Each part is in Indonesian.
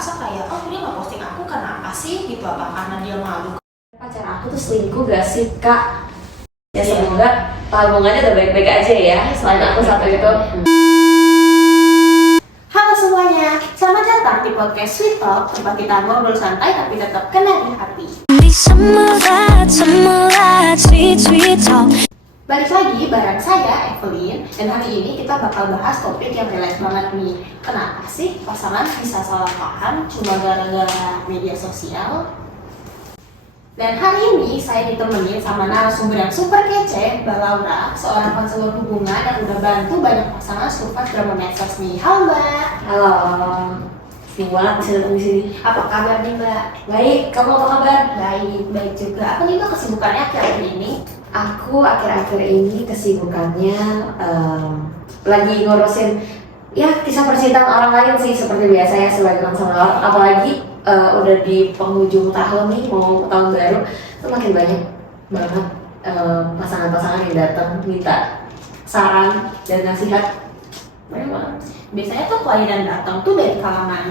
ngerasa kayak oh dia nggak posting aku karena apa sih gitu, apa karena dia malu. Pacar aku tuh selingkuh gak sih kak? Ya semoga hubungannya udah baik-baik aja ya selain aku satu itu. Halo semuanya, selamat datang di podcast Sweet Talk, tempat kita ngobrol santai tapi tetap kena di hati. Balik lagi bareng saya, Evelyn, dan hari ini kita bakal bahas topik yang relate banget nih. Kenapa sih pasangan bisa salah paham cuma gara-gara media sosial? Dan hari ini saya ditemenin sama narasumber yang super kece, Mbak Laura, seorang konselor hubungan yang udah bantu banyak pasangan survive drama medsos nih. Halo Mbak. Halo, senang banget bisa datang di sini. Apa kabar nih Mbak? Baik, kamu apa kabar? Baik juga. Apa nih Mbak kesibukannya akhir-akhir ini? Aku akhir-akhir ini kesibukannya lagi ngurusin ya kisah percintaan orang lain sih seperti biasa ya sebagai konselor. Apalagi udah di penghujung tahun nih, mau tahun baru, tuh makin banyak banget pasangan-pasangan yang datang minta saran dan nasihat. Banyak banget. Biasanya tuh klien datang tuh dari kalangan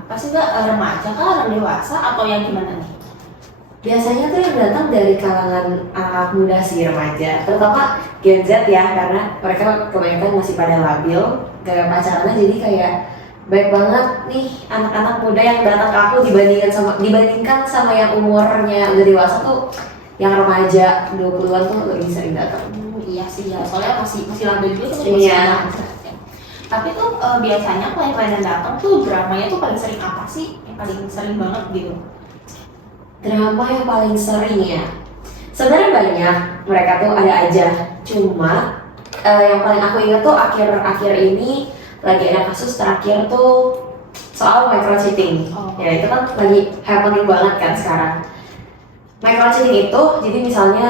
apa sih Mbak? Remaja kah, orang dewasa atau yang gimana nih? Biasanya tuh yang datang dari kalangan anak muda sih, remaja, terutama Gen Z ya, karena mereka kebanyakan masih pada labil, gak pacaran, jadi kayak baik banget nih anak-anak muda yang datang ke aku dibandingkan sama yang umurnya udah dewasa tuh, yang remaja 20-an tuh lebih sering datang. Iya sih ya, soalnya masih labil juga tuh Iya. Tapi tuh biasanya klien-klien yang datang tuh dramanya tuh paling sering apa sih? Yang paling sering banget gitu? Drama yang paling sering ya, sebenarnya banyak, mereka tuh ada aja. Cuma yang paling aku ingat tuh akhir-akhir ini lagi ada kasus terakhir tuh soal micro cheating. Ya itu kan lagi happening banget kan sekarang. Micro cheating itu jadi misalnya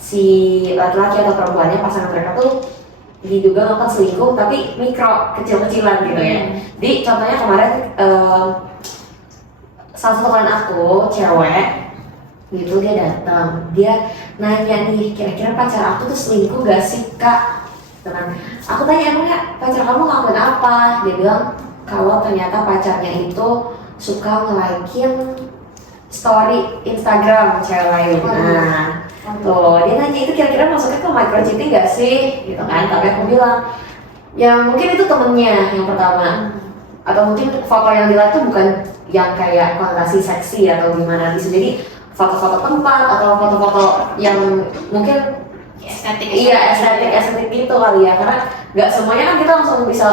si laki-laki atau perempuannya, pasangan mereka tuh diduga melakukan selingkuh tapi mikro, kecil-kecilan gitu ya. Jadi contohnya kemarin salah satu klien aku, cewek gitu, dia datang, dia nanya nih, kira-kira pacar aku tuh selingkuh gak sih kak? Teman, aku tanya emangnya pacar kamu ngelakuin apa? Dia bilang kalau ternyata pacarnya itu suka nge-like-in story Instagram cewek lain. Nah, tuh dia nanya itu kira-kira masuknya ke micro cheating gak sih? Gitu kan, tapi aku bilang ya mungkin itu temennya yang pertama, atau mungkin foto yang dilihat tuh bukan yang kayak konotasi seksi atau gimana, bisa jadi foto-foto tempat atau foto-foto yang mungkin Estetik. iya estetik gitu kali ya, karena nggak semuanya kan kita langsung bisa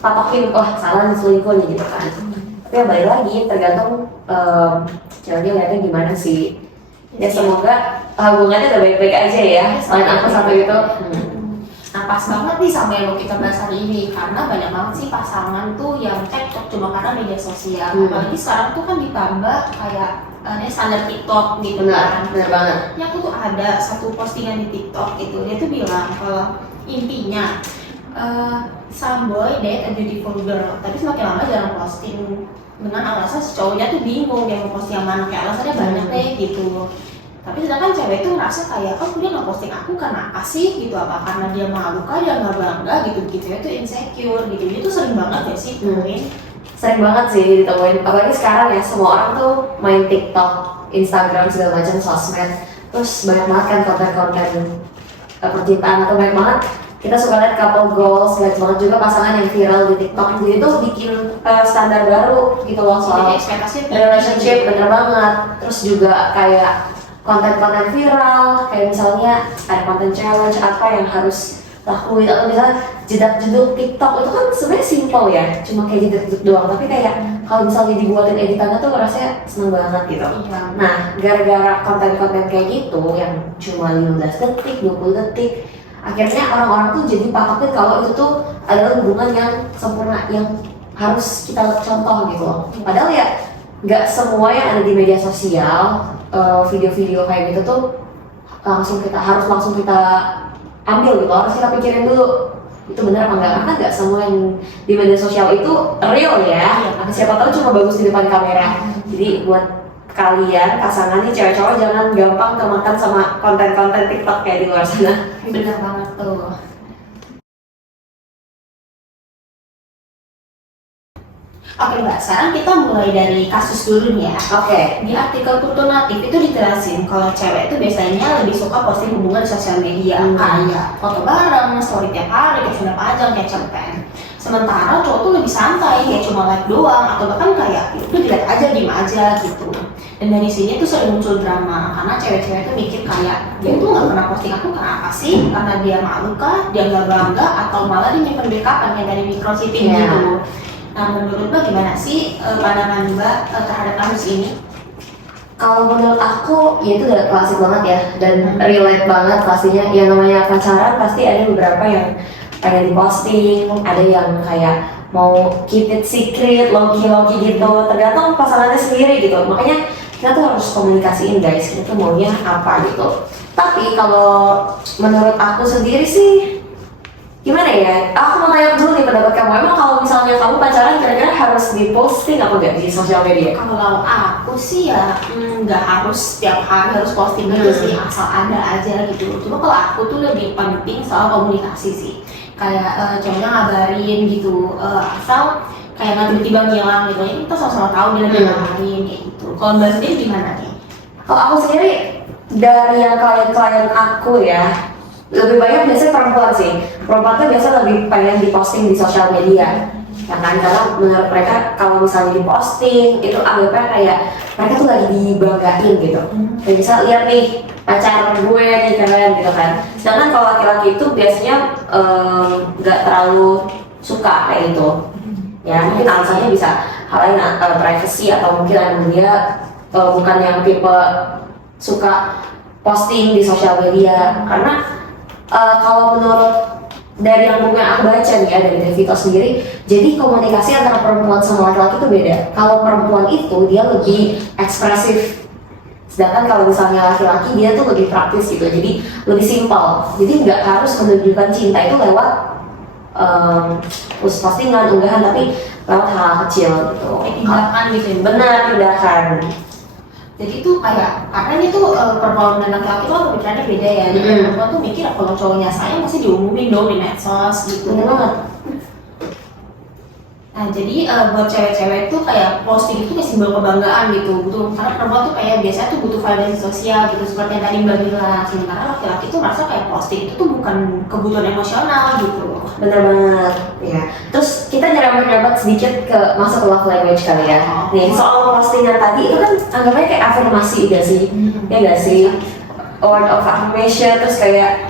patokin wah salah nih selingkuh nih gitu kan. Tapi ya balik lagi tergantung ceweknya lihatnya gimana sih. Ya semoga hubungannya udah baik-baik aja ya selain aku satu itu. Nah pas banget nih sama yang mau kita bahas hari ini, karena banyak banget sih pasangan tuh yang cekcok cuma karena media sosial. Apalagi sekarang tuh kan ditambah kayak standar TikTok gitu kan. Benar banget. Ya aku tuh ada satu postingan di TikTok itu, dia tuh bilang kalau intinya some boy date a beautiful girl, tapi semakin lama jarang posting dengan alasan si cowoknya tuh bingung dia mau posting yang mana, kayak alasannya banyak deh gitu. Tapi sedangkan cewek itu ngerasa kayak oh dia nggak posting aku karena apa sih gitu, apa karena dia malu kah, dia nggak bangga gitu ya, itu insecure gitu. Itu sering banget ya sih temuin. Sering banget sih ditemuin, apalagi sekarang ya semua orang tuh main TikTok, Instagram segala macam sosmed, terus banyak banget kan konten-konten percintaan, atau banyak banget kita suka lihat couple goals, banyak banget juga pasangan yang viral di TikTok. Jadi tuh bikin standar baru gitu loh soal relationship, bener banget. Terus juga kayak konten-konten viral, kayak misalnya ada konten challenge apa yang harus lakuin, atau misalnya jedak-jeduk TikTok itu kan sebenarnya simple ya, cuma kayak jedak-jeduk doang, tapi kayak kalau misalnya dibuatin editannya tuh rasanya seneng banget gitu. Nah, gara-gara konten-konten kayak gitu yang cuma 15 detik, 20 detik, akhirnya orang-orang tuh jadi patokin kalau itu tuh adalah hubungan yang sempurna, yang harus kita contoh gitu loh. Padahal ya nggak semua yang ada di media sosial, video-video kayak gitu tuh harus langsung kita ambil gitu, harus kita pikirin dulu itu benar apa enggak, karena nggak semua yang di media sosial itu real ya. Siapa tahu cuma bagus di depan kamera. Jadi buat kalian pasangan nih cewek-cewek jangan gampang kemakan sama konten-konten TikTok kayak di luar sana. Bener banget tuh. Oke Mbak, sekarang kita mulai dari kasus dulu nih ya. Oke. Di artikel Kultur Natif itu dijelasin kalau cewek itu biasanya lebih suka posting hubungan di sosial media, kayak foto bareng, story tiap hari, kayak pajang, kayak cerpen. Sementara cowok tuh lebih santai, kayak cuma like doang, atau bahkan kayak itu dilihat aja, diem aja gitu. Dan dari sini tuh sering muncul drama, karena cewek-cewek tuh mikir kayak dia tuh nggak pernah posting aku kenapa sih? Karena dia malu kah? Dia nggak bangga? Atau malah dia nyimpen backupan yang dari micro cheating gitu. Nah, menurut Mbak gimana sih pandangan Mbak terhadap kasus ini? Kalau menurut aku, ya itu udah klasik banget ya, dan relate banget pastinya. Yang namanya pacaran pasti ada beberapa yang pengen diposting, ada yang kayak mau keep it secret, low-key gitu, tergantung pasangannya sendiri gitu. Makanya kita tuh harus komunikasiin guys, kita tuh maunya apa gitu. Tapi kalau menurut aku sendiri sih, gimana ya? Aku mau tanya dulu nih pendapat kamu. Emang kalau misalnya kamu pacaran kira-kira harus diposting apa enggak di sosial media? Kalau aku sih ya nggak harus setiap hari harus posting gitu sih, asal ada aja gitu. Cuma kalau aku tuh lebih penting soal komunikasi sih. Kayak cowoknya ngabarin gitu, asal kayak nggak tiba-tiba ngilang gitu. Ini kita sama-sama tahu dia lagi ngabarin kayak gitu. Kalau Mbak sendiri gimana nih? Kalau aku sendiri, dari yang klien-klien aku ya, lebih banyak biasanya perempuan sih. Perempuan tuh biasa lebih pengen diposting di sosial media, ya kan? Karena menurut mereka kalau misalnya diposting itu anggapnya kayak mereka tuh lagi dibanggain gitu. Kayak bisa lihat nih pacar gue nih keren gitu kan. Sedangkan kalau laki-laki itu biasanya nggak terlalu suka kayak gitu. Ya mungkin alasannya bisa hal lain, privacy, atau mungkin emang dia bukan yang tipe suka posting di sosial media. Karena kalau menurut dari yang buku yang aku baca nih ya, dari Devito sendiri, jadi komunikasi antara perempuan sama laki-laki itu beda. Kalau perempuan itu dia lebih ekspresif, sedangkan kalau misalnya laki-laki dia tuh lebih praktis gitu, jadi lebih simpel. Jadi nggak harus menunjukkan cinta itu lewat postingan, unggahan, tapi lewat hal kecil gitu. Tindakan gitu ya? Benar, tindakan. Jadi itu kayak, karena ini tuh perempuan dan laki-laki tuh pemikirannya beda ya. Jadi perempuan tuh mikir kalau cowoknya sayang pasti diumumin dong di medsos gitu. Benar banget. Nah jadi buat cewek-cewek tuh kayak posting itu kayak simbol kebanggaan gitu. Betul. Karena perempuan tuh kayak biasanya tuh butuh validasi sosial gitu, seperti yang tadi Mbak bilang. Sementara laki-laki tuh merasa kayak posting itu tuh bukan kebutuhan emosional gitu. Bener banget, ya. Terus kita nyerempet-nyerempet sedikit ke masuk ke love language kali ya. Nih, soal postingan tadi itu kan anggapnya kayak afirmasi gak sih? Ya gak sih? Word of affirmation, terus kayak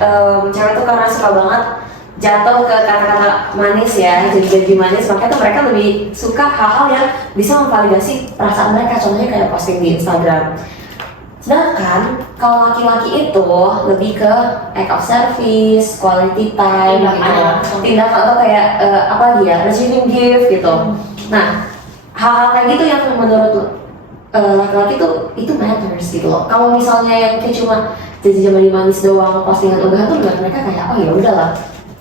cewek tuh karena suka banget jatuh ke kata-kata manis ya, janji-janji manis, makanya tuh mereka lebih suka hal-hal yang bisa memvalidasi perasaan mereka, contohnya kayak posting di Instagram. Sedangkan kalau laki-laki itu lebih ke act of service, quality time, tindakan atau kayak apa lagi ya, receiving gift gitu. Nah, hal-hal kayak gitu yang menurut laki-laki tuh itu matters gitu loh. Kalau misalnya yang kayak cuma janji-janji manis doang, postingan unggahan tuh buat mereka kayak oh ya udahlah,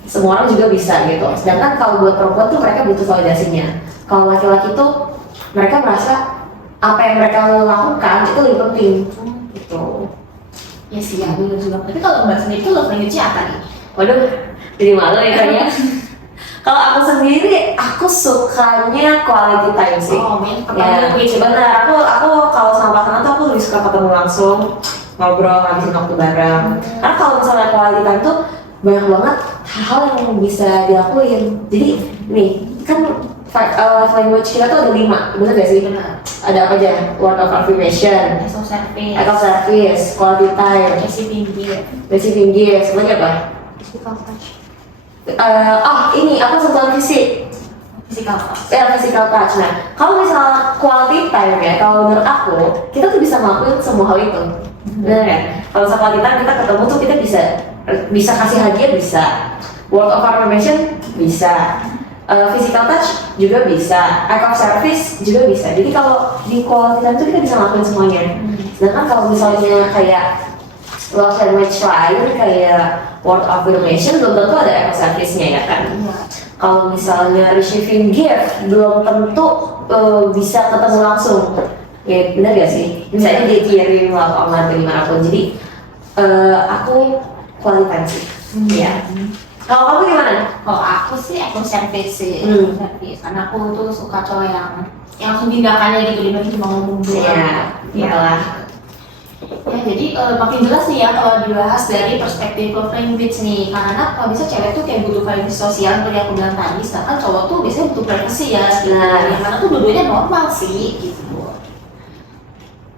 semua orang juga bisa gitu. Sedangkan kalau buat perempuan tuh mereka butuh validasinya. Kalau laki-laki tuh mereka merasa apa yang mereka lakukan itu lebih penting gitu. Ya sih ya, bener juga. Tapi kalau Mbak sendiri tuh love language-nya apa nih? Waduh, jadi malu ya kayaknya. Kalau aku sendiri, aku sukanya quality time sih. Oh, main Ya, sebentar. Aku kalau sama pasangan tuh aku lebih suka ketemu langsung, ngobrol, ngabisin waktu bareng. Karena kalau misalnya quality time tuh banyak banget hal yang bisa dilakuin. Jadi nih kan language kita tuh ada 5, bener gak sih? Benar. Ada apa aja? Word of affirmation, Acts of service, act of service, quality time, receiving gift, receiving gifts, semuanya apa? physical touch. Ini apa, sentuhan fisik? Physical touch. Ya, physical touch. Nah, kalau misalnya quality time ya, kalau menurut aku, kita tuh bisa ngelakuin semua hal itu. Bener kan? Kalau misalnya quality time kita ketemu tuh kita bisa kasih hadiah, bisa. Word of affirmation bisa. Physical touch juga bisa, act of service juga bisa. Jadi kalau di quality time itu kita bisa ngelakuin semuanya. Sedangkan kalau misalnya kayak love language lain kayak word of affirmation belum tentu ada act of service-nya ya kan. Kalau misalnya receiving gift belum tentu bisa ketemu langsung. Ya benar gak sih? Misalnya dikirim lewat online atau gimana pun. Jadi aku quality time sih. Ya. Kalau kamu gimana? Kalau aku sih service sih, service. Karena aku tuh suka cowok yang langsung tindakannya gitu dibanding cuma ngomong doang. Iya, iyalah. Ya jadi makin jelas nih ya kalau dibahas dari perspektif love language nih, karena kalau bisa cewek tuh kayak butuh privacy sosial seperti aku bilang tadi, sedangkan cowok tuh biasanya butuh privacy ya, Nah. karena tuh dua-duanya normal sih gitu.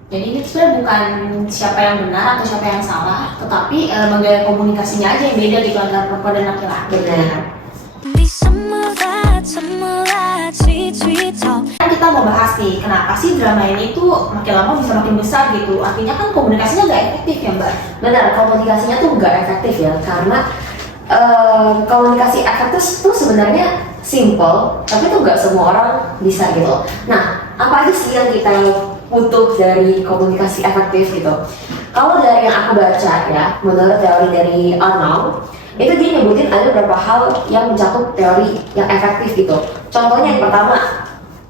Jadi ini sebenarnya bukan siapa yang benar atau siapa yang salah, tetapi menggaya komunikasinya aja yang beda gitu antara perempuan dan laki-laki. Benar. Kan kita mau bahas nih, kenapa sih drama ini tuh makin lama bisa makin besar gitu? Artinya kan komunikasinya nggak efektif ya Mbak? Benar, komunikasinya tuh nggak efektif ya, karena komunikasi efektif tuh sebenarnya simple, tapi tuh nggak semua orang bisa gitu. Nah, apa aja sih yang kita butuh dari komunikasi efektif gitu? Kalau dari yang aku baca ya, menurut teori dari Arnold, itu dia nyebutin ada beberapa hal yang mencakup teori yang efektif gitu. Contohnya yang pertama,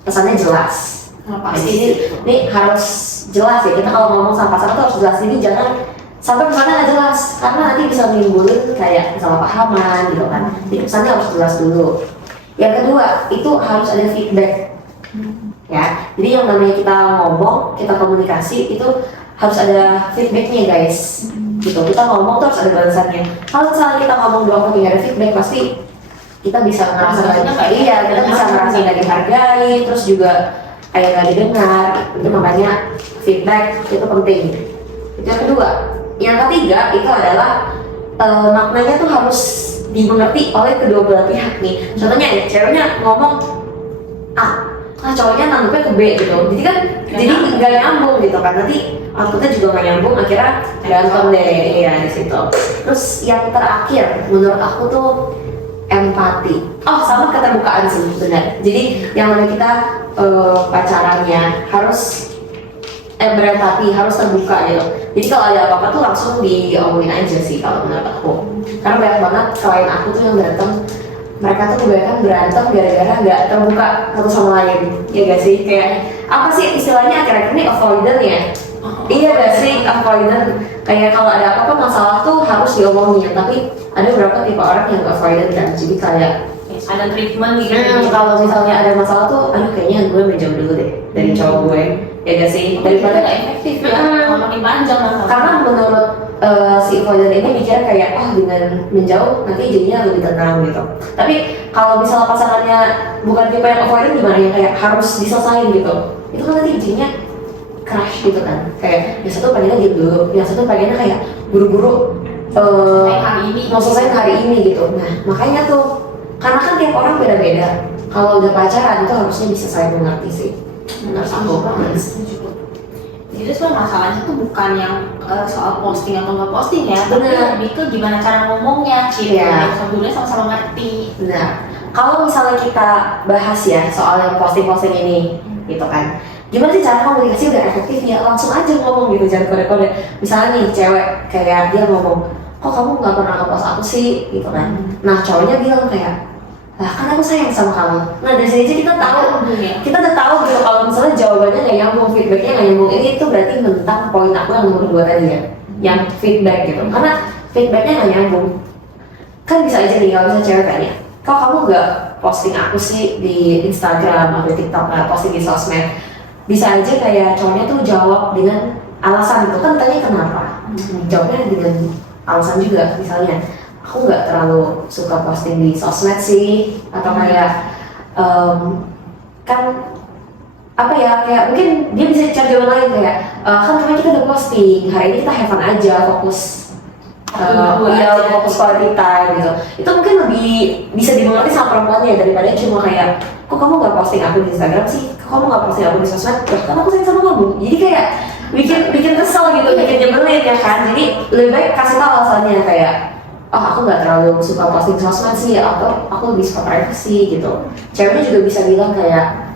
pesannya jelas. Pasti ini harus jelas ya. Kita kalau ngomong sama pasangan tuh harus jelas. Ini jangan sampai pesannya nggak jelas, karena nanti bisa menimbulin kayak kesalahpahaman gitu kan. Jadi pesannya harus jelas dulu. Yang kedua, itu harus ada feedback. Ya, jadi yang namanya kita ngomong, kita komunikasi itu harus ada feedbacknya guys. Gitu, kita ngomong tuh harus ada balasannya. Kalau misalnya kita ngomong doang tapi nggak ada feedback, pasti kita bisa ngerasa kita bisa ngerasa nggak dihargai, terus juga kayak nggak didengar. Itu makanya feedback itu penting. Itu yang kedua. Yang ketiga itu adalah maknanya tuh harus dimengerti oleh kedua belah pihak nih. Contohnya ya, ceweknya ngomong cowoknya nanggepnya ke B gitu. Jadi kan jadi nggak nyambung gitu kan. Nanti outputnya juga nggak nyambung, akhirnya berantem deh ya di situ. Terus yang terakhir menurut aku tuh empati. Oh, sama keterbukaan sih benar. Jadi yang namanya kita pacarannya harus berempati, harus terbuka gitu. Jadi kalau ada apa-apa tuh langsung diomongin aja sih kalau menurut aku. Karena banyak banget klien aku tuh yang berantem, mereka tuh kebanyakan berantem gara-gara nggak terbuka satu sama lain. Ya gak sih? Kayak apa sih istilahnya akhir-akhir ini avoidant ya? Iya gak sih, avoidant. Kayak kalau ada apa-apa masalah tuh harus diomongin, tapi ada beberapa tipe orang yang gak avoidant kan. Jadi kayak ada treatment gitu. Kalau misalnya ada masalah tuh, aduh kayaknya gue menjauh dulu deh dari cowok gue. Ya gak sih? Daripada gak efektif ya, makin panjang masalah. Karena menurut si avoidant ini mikirnya kayak dengan menjauh nanti jadinya lebih tenang gitu. Tapi kalau misalnya pasangannya bukan tipe yang avoidant, gimana ya, kayak harus diselesain gitu, itu kan nanti jadinya crash gitu kan. Kayak yang satu pengennya gitu dulu, yang satu pengennya kayak buru-buru mau selesai hari ini gitu. Nah makanya tuh, karena kan tiap orang beda-beda, kalau udah pacaran itu harusnya bisa saling mengerti sih. Menurut aku. Jadi sebenarnya masalahnya tuh bukan yang soal posting atau nggak posting ya, tapi lebih ke gimana cara ngomongnya, sebetulnya sama-sama ngerti. Nah, kalau misalnya kita bahas ya soal yang posting-posting ini, gitu kan, gimana sih cara komunikasi udah efektif ya? Langsung aja ngomong gitu, jangan kode-kode. Misalnya nih cewek kayak dia ngomong, kok kamu nggak pernah nge-post aku sih, gitu kan? Nah cowoknya bilang kayak, lah kan aku sayang sama kamu. Nah dari sini aja kita udah tahu gitu kalau misalnya jawabannya nggak nyambung, feedbacknya nggak nyambung, ini itu berarti mentang poin aku yang nomor 2 tadi ya, yang feedback gitu. Karena feedbacknya nggak nyambung, kan bisa aja nih kalau misalnya cewek tanya, kok kamu nggak posting aku sih di Instagram atau TikTok, nggak posting di sosmed, bisa aja kayak cowoknya tuh jawab dengan alasan gitu kan, tanya kenapa, jawabnya dengan alasan juga, misalnya aku nggak terlalu suka posting di sosmed sih, atau kayak kan apa ya, kayak mungkin dia bisa cari jawaban lain kayak kan kemarin kita udah posting, hari ini kita have fun aja, fokus fokus quality time gitu. Itu mungkin lebih bisa dimengerti sama perempuannya daripada cuma kayak, kok kamu nggak posting aku di Instagram sih, kok kamu nggak posting aku di sosmed, kan aku sayang sama kamu. Jadi kayak bikin kesel gitu, bikin nyebelin ya kan. Jadi lebih baik kasih tahu alasannya kayak, oh aku nggak terlalu suka posting sosmed sih, atau aku lebih suka privacy gitu. Ceweknya juga bisa bilang kayak,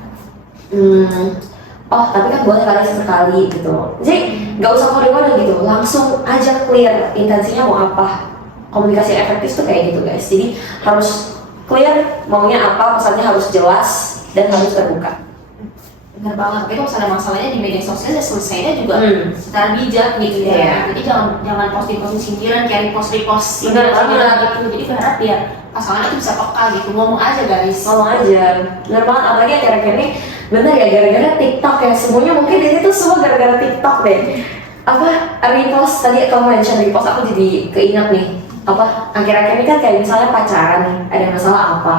oh tapi kan boleh kali sekali gitu. Jadi nggak usah kode-kode gitu, langsung aja clear intensinya mau apa. Komunikasi efektif tuh kayak gitu guys. Jadi harus clear maunya apa, pesannya harus jelas dan harus terbuka. Benar banget, tapi kalau misalnya masalahnya di media sosial ya selesainya juga secara bijak gitu ya. Iya. Jadi jangan posting sindiran, kayak repost Benar sindiran banget. gitu. Jadi berharap biar pasangannya tuh bisa peka gitu, ngomong aja guys. Ngomong aja, benar banget. Apalagi akhir-akhir ini bener ya, gara-gara TikTok ya, semuanya mungkin ini tuh semua gara-gara TikTok deh. Apa, repost, tadi kamu mention repost, aku jadi keinget nih. Apa, akhir-akhir ini kan kayak misalnya pacaran nih, ada masalah apa,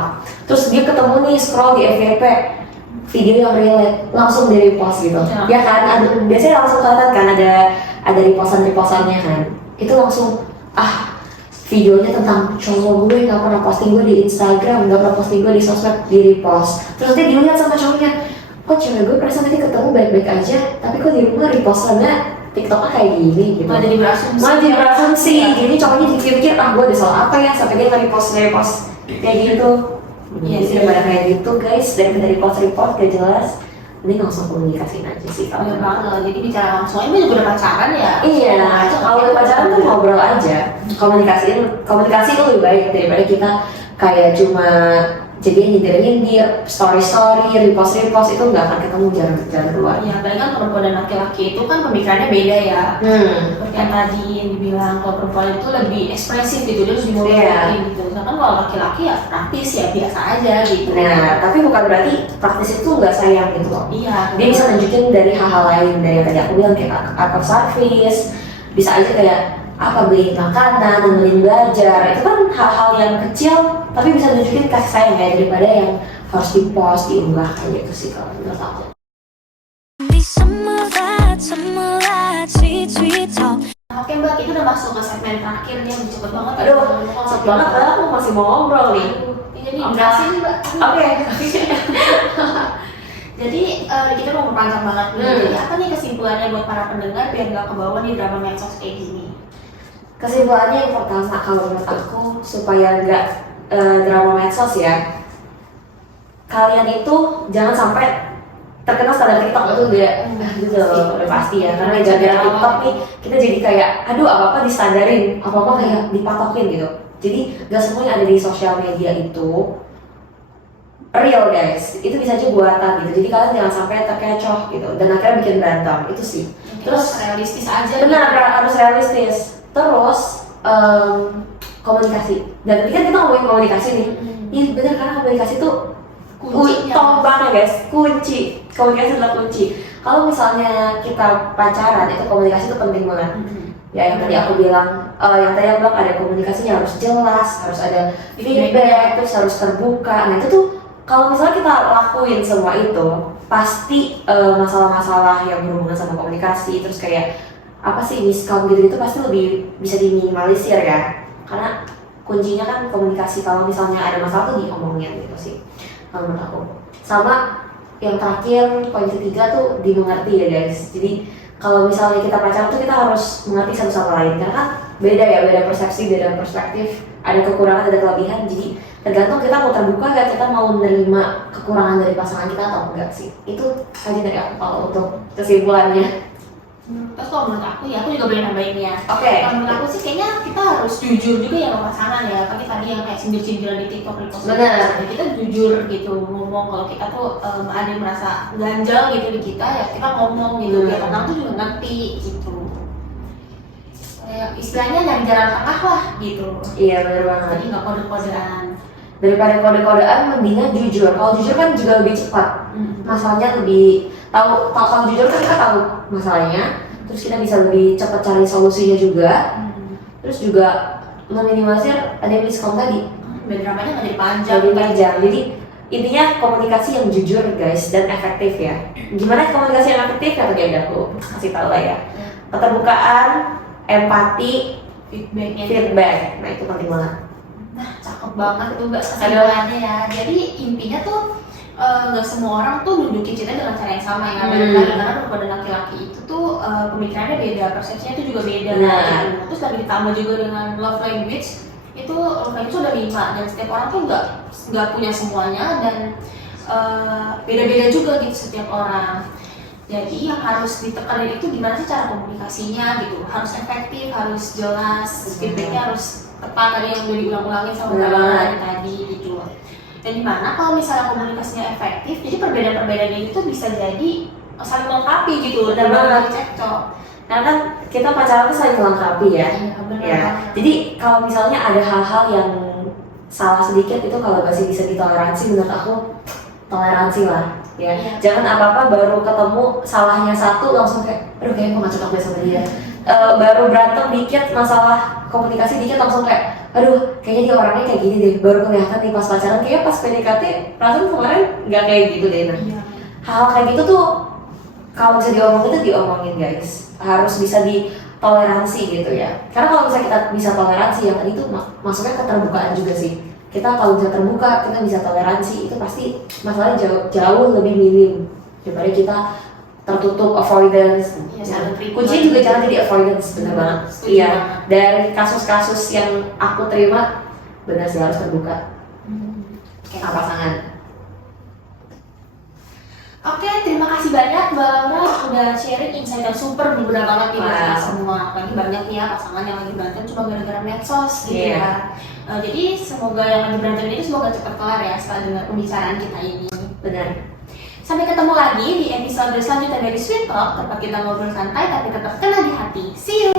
terus dia ketemu nih, scroll di FYP video yang relate, langsung di repost gitu ya kan. Biasanya langsung kelihatan kan ada repostan-repostannya kan, itu langsung videonya tentang cowok gue nggak pernah posting gue di Instagram, nggak pernah posting gue di sosmed, di repost. Terus nanti dilihat sama cowoknya, kok cewek gue perasaan nanti ketemu baik-baik aja, tapi kok di rumah repostannya TikToknya kayak gini gitu. Malah jadi berasumsi. Jadi cowoknya dipikir gue ada salah apa ya sampai dia nge-repost kayak gitu. Iya Jadi sih. daripada kayak gitu guys, daripada repost gak jelas, mending langsung komunikasiin aja sih kalau Bener banget, jadi bicara langsung aja juga udah pacaran ya. iya, kalau udah pacaran tuh ngobrol aja, komunikasi itu lebih baik daripada kita kayak cuma jadi nyindir, story, repost itu nggak akan ketemu jalan keluar. Iya, paling kan perempuan dan laki-laki itu kan pemikirannya beda ya. Seperti yang tadi yang dibilang, kalau perempuan itu lebih ekspresif gitu, dia harus dimulai gitu. Sedangkan kalau laki-laki ya praktis ya biasa aja gitu. Nah, tapi bukan berarti praktis itu nggak sayang gitu loh. Iya. Dia bisa nunjukin dari hal-hal lain, dari yang tadi aku bilang kayak act of service, bisa aja kayak apa, beliin makanan, nemenin belajar, itu kan hal-hal yang kecil tapi bisa nunjukin kasih sayang ya, daripada yang harus dipost, diunggah kayak gitu sih kalau menurut aku. Oke Mbak, kita udah masuk ke segmen terakhir nih, yang cepet banget. Aduh, cepet banget padahal aku masih mau ngobrol nih. Jadi jelasin Mbak. Oke. Jadi kita mau memperpanjang banget nih. Jadi apa nih kesimpulannya buat para pendengar biar nggak kebawa nih drama medsos kayak gini? Kesimpulannya yang pertama kalau menurut aku, supaya nggak drama medsos ya, kalian itu jangan sampai terkenal standar TikTok itu gitu loh, udah pasti ya, karena gara-gara TikTok nih kita jadi kayak aduh apa-apa distandarin, apa-apa kayak dipatokin gitu. Jadi nggak semuanya ada di sosial media itu real guys, itu bisa aja buatan gitu. Jadi kalian jangan sampai terkecoh gitu dan akhirnya bikin berantem, itu sih. Terus realistis aja. Benar, harus realistis. Terus komunikasi. Dan tadi kan kita ngomongin komunikasi nih. Iya benar, karena komunikasi tuh utama banget guys, kunci. Komunikasi adalah kunci. Kalau misalnya kita pacaran, itu komunikasi itu penting banget. Ya yang tadi aku bilang, yang tadi aku bilang ada komunikasinya harus jelas, harus ada feedback, terus harus terbuka. Nah itu tuh kalau misalnya kita lakuin semua itu, pasti masalah-masalah yang berhubungan sama komunikasi, terus kayak apa sih miskom gitu itu pasti lebih bisa diminimalisir ya. Karena kuncinya kan komunikasi. Kalau misalnya ada masalah tuh diomongin gitu sih kalau menurut aku. Sama yang terakhir, poin ketiga tuh dimengerti ya guys. Jadi kalau misalnya kita pacaran tuh kita harus mengerti satu sama lain, karena kan beda ya, beda persepsi, beda perspektif, ada kekurangan, ada kelebihan. Jadi tergantung kita mau terbuka gak, kita mau menerima kekurangan dari pasangan kita atau enggak sih. Itu aja dari aku kalau untuk kesimpulannya. Terus kalau menurut aku ya, aku juga boleh nambahin ya. Oke. Kalau menurut aku sih kayaknya kita harus jujur juga ya sama pasangan ya. Tapi tadi yang kayak sindir-sindiran di TikTok, repost. Benar. Kita jujur gitu ngomong kalau kita tuh ada yang merasa ganjal gitu di kita, ya kita ngomong gitu. Biar orang tuh juga ngerti gitu. Kayak istilahnya nyari jalan tengah lah gitu. Iya benar banget. Jadi nggak kode-kodean. Daripada kode-kodean mendingan jujur. Kalau jujur kan juga lebih cepat. Masalahnya lebih tahu. Kalau jujur kan kita tahu masalahnya, terus kita bisa lebih cepat cari solusinya juga. Terus juga meminimalisir ada yang miskom tadi. Dramanya nggak jadi panjang. Jadi intinya komunikasi yang jujur guys dan efektif ya. Gimana komunikasi yang efektif? Kata dia udah aku kasih tahu lah ya. Keterbukaan, empati, feedback. Nah itu penting banget. Nah, cakep banget itu Mbak kesimpulannya ya. Jadi intinya tuh nggak semua orang tuh nunjukin cinta dengan cara yang sama ya. Karena pada laki-laki itu tuh pemikirannya beda, persepsinya itu juga beda. Gitu. Terus lagi ditambah juga dengan love language, itu love language ada 5 dan setiap orang tuh nggak punya semuanya dan beda-beda juga gitu setiap orang. Jadi yang harus ditekanin itu gimana sih cara komunikasinya gitu, harus efektif, harus jelas, feedbacknya harus tepat, tadi yang udah diulang-ulangin sama tadi gitu. Dan dimana kalau misalnya komunikasinya efektif, jadi perbedaan-perbedaan ini tuh bisa jadi saling melengkapi gitu, Benar dan banget. cekcok. Karena kan kita pacaran tuh saling melengkapi ya. Iya, benar Ya. banget. Jadi kalau misalnya ada hal-hal yang salah sedikit itu kalau masih bisa ditoleransi, menurut aku toleransi lah. Ya, Iya. jangan apa-apa baru ketemu salahnya satu langsung kayak, aduh kayaknya gue gak cocok deh sama dia. Baru berantem dikit, masalah komunikasi dikit langsung kayak, aduh kayaknya dia orangnya kayak gini deh. Baru kelihatan nih pas pacaran, kayaknya pas PDKT perasaan kemarin nggak kayak gitu deh. Nah, Iya. hal kayak gitu tuh kalau bisa diomongin tuh diomongin guys, harus bisa ditoleransi gitu ya. Karena kalau misalnya kita bisa toleransi, yang tadi tuh maksudnya keterbukaan juga sih. Kita kalau bisa terbuka, kita bisa toleransi, itu pasti masalahnya jauh lebih minim daripada kita tertutup, avoidance. Iya, Ya. saling terima. Kuncinya juga jangan jadi avoidance, bener banget. Setuju Iya, banget. dari kasus-kasus yang aku terima, benar sih harus terbuka Oke. sama pasangan. Oke, terima kasih banyak Mbak Laura udah sharing insight yang super berguna banget nih buat kita Wow. semua. Lagi banyak nih ya pasangan yang lagi berantem cuma gara-gara medsos gitu Iya. ya. Jadi semoga yang lagi berantem ini semoga cepat kelar ya setelah dengar pembicaraan kita ini. Benar. Sampai ketemu lagi di episode selanjutnya dari Sweet Talk, tempat kita ngobrol santai tapi tetap kena di hati. See you!